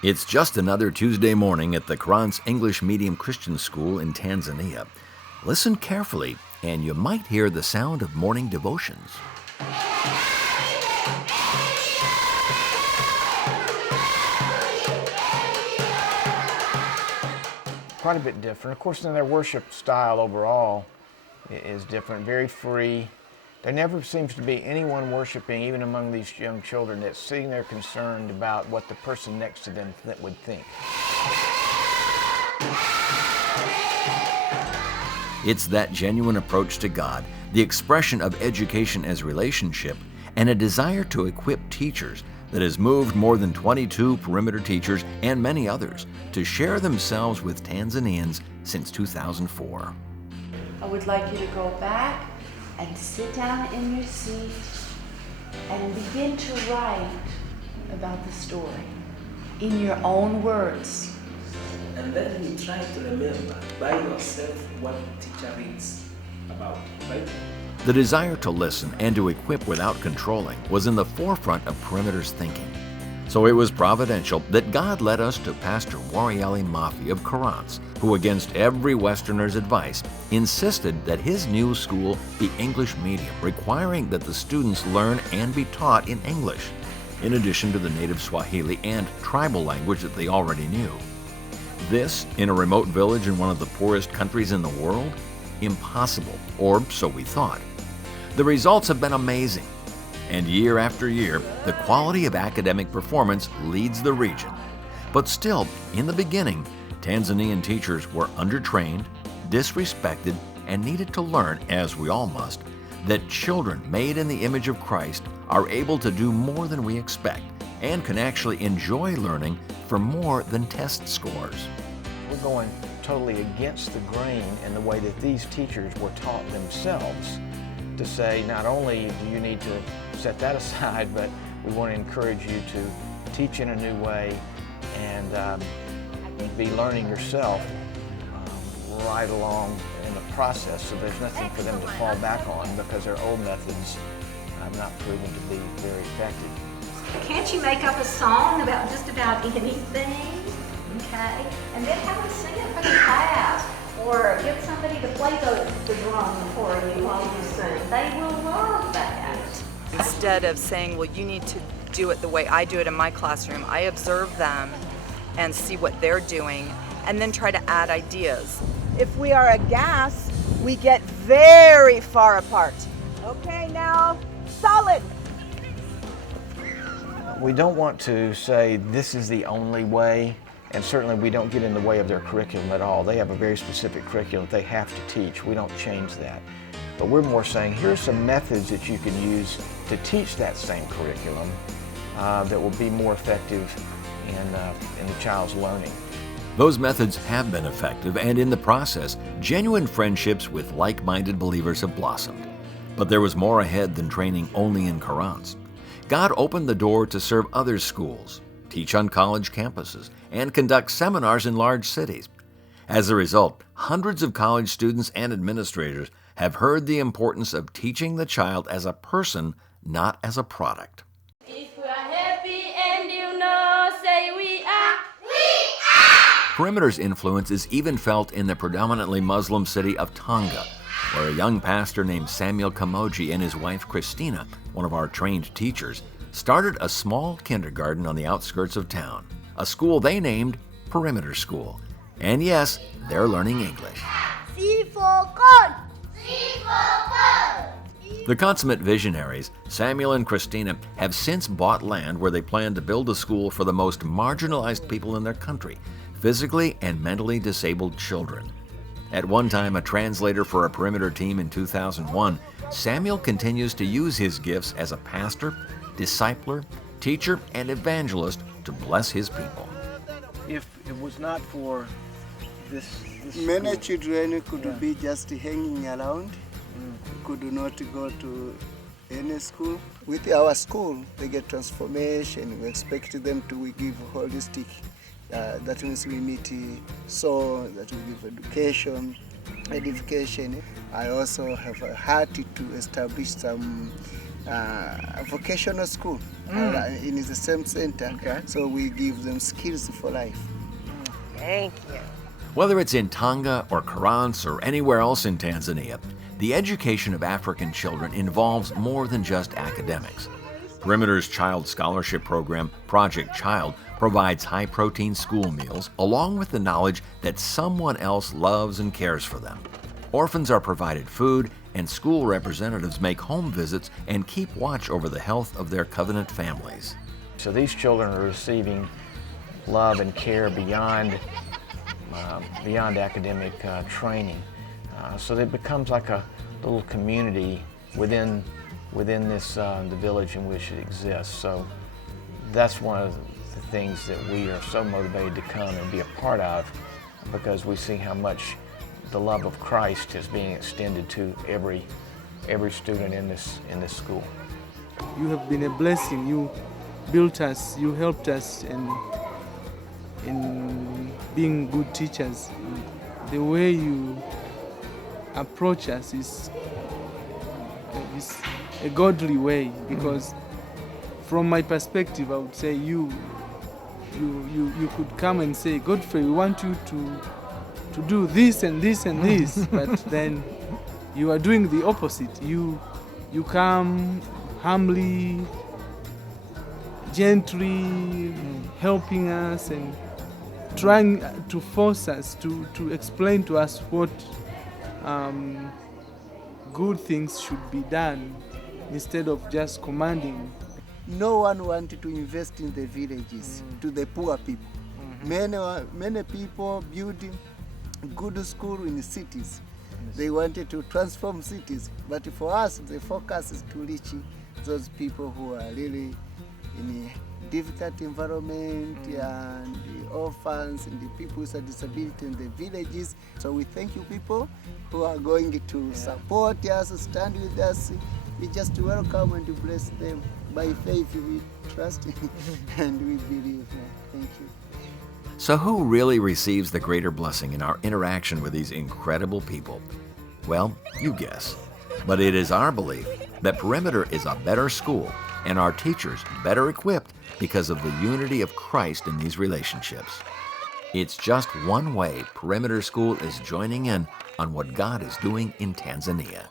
It's just another Tuesday morning at the Quran's English Medium Christian School in Tanzania. Listen carefully, and you might hear the sound of morning devotions. Quite a bit different. Of course, then their worship style overall is different, very free. There never seems to be anyone worshiping, even among these young children, that's sitting there concerned about what the person next to them would think. It's that genuine approach to God, the expression of education as relationship, and a desire to equip teachers that has moved more than 22 perimeter teachers and many others to share themselves with Tanzanians since 2004. I would like you to go back and sit down in your seat and begin to write about the story in your own words. And then you try to remember by yourself what the teacher reads about, right? The desire to listen and to equip without controlling was in the forefront of Perimeter's thinking. So it was providential that God led us to Pastor Warieli Mafi of Karans, who against every Westerner's advice, insisted that his new school be English medium, requiring that the students learn and be taught in English, in addition to the native Swahili and tribal language that they already knew. This, in a remote village in one of the poorest countries in the world? Impossible, or so we thought. The results have been amazing. And year after year, the quality of academic performance leads the region. But still, in the beginning, Tanzanian teachers were undertrained, disrespected, and needed to learn, as we all must, that children made in the image of Christ are able to do more than we expect and can actually enjoy learning for more than test scores. We're going totally against the grain in the way that these teachers were taught themselves, to say not only do you need to set that aside, but we want to encourage you to teach in a new way and be learning yourself right along in the process, so there's nothing for them to fall back on because their old methods have not proven to be very effective. Can't you make up a song about just about anything? Okay? And then have them sing it for the class. Or get somebody to play the drum for you while you sing. They will love that. Instead of saying, well, you need to do it the way I do it in my classroom, I observe them and see what they're doing and then try to add ideas. If we are a gas, we get very far apart. Okay, now, solid. We don't want to say this is the only way, and certainly we don't get in the way of their curriculum at all. They have a very specific curriculum that they have to teach. We don't change that. But we're more saying, here's some methods that you can use to teach that same curriculum that will be more effective in the child's learning. Those methods have been effective, and in the process, genuine friendships with like-minded believers have blossomed. But there was more ahead than training only in Karans. God opened the door to serve other schools, teach on college campuses, and conduct seminars in large cities. As a result, hundreds of college students and administrators have heard the importance of teaching the child as a person, not as a product. If we are happy and you know, say we are. Perimeter's influence is even felt in the predominantly Muslim city of Tanga, where a young pastor named Samuel Kamoji and his wife Christina, one of our trained teachers, started a small kindergarten on the outskirts of town, a school they named Perimeter School. And yes, they're learning English. C for God. C for God. The consummate visionaries, Samuel and Christina, have since bought land where they plan to build a school for the most marginalized people in their country, physically and mentally disabled children. At one time a translator for a Perimeter team in 2001, Samuel continues to use his gifts as a pastor, discipler, teacher, and evangelist to bless his people. If it was not for this many school, children could be just hanging around, could not go to any school. With our school, they get transformation. We expect them to give holistic. That means we meet so that we give edification. I also have a heart to establish some vocational school in the same center. Okay. So we give them skills for life. Thank you. Whether it's in Tanga or Karans or anywhere else in Tanzania, the education of African children involves more than just academics. Perimeter's Child Scholarship Program, Project Child, provides high-protein school meals along with the knowledge that someone else loves and cares for them. Orphans are provided food, and school representatives make home visits and keep watch over the health of their covenant families. So these children are receiving love and care beyond academic training. So it becomes like a little community within this the village in which it exists. So that's one of the things that we are so motivated to come and be a part of, because we see how much the love of Christ is being extended to every student in this school. You have been a blessing. You built us. You helped us in being good teachers. The way you approach us is a godly way, because from my perspective, I would say you could come and say, Godfrey, we want you to do this and this and this, but then you are doing the opposite. You come humbly, gently, helping us and trying to force us to explain to us what good things should be done instead of just commanding. No one wanted to invest in the villages, to the poor people. Many people building good school in the cities. They wanted to transform cities, but for us, the focus is to reach those people who are really in a difficult environment, and the orphans and the people with a disability in the villages. So we thank you people who are going to support us, stand with us. We just welcome and bless them. By faith we trust and we believe. Thank you. So who really receives the greater blessing in our interaction with these incredible people? Well, you guess. But it is our belief that Perimeter is a better school and our teachers better equipped because of the unity of Christ in these relationships. It's just one way Perimeter School is joining in on what God is doing in Tanzania.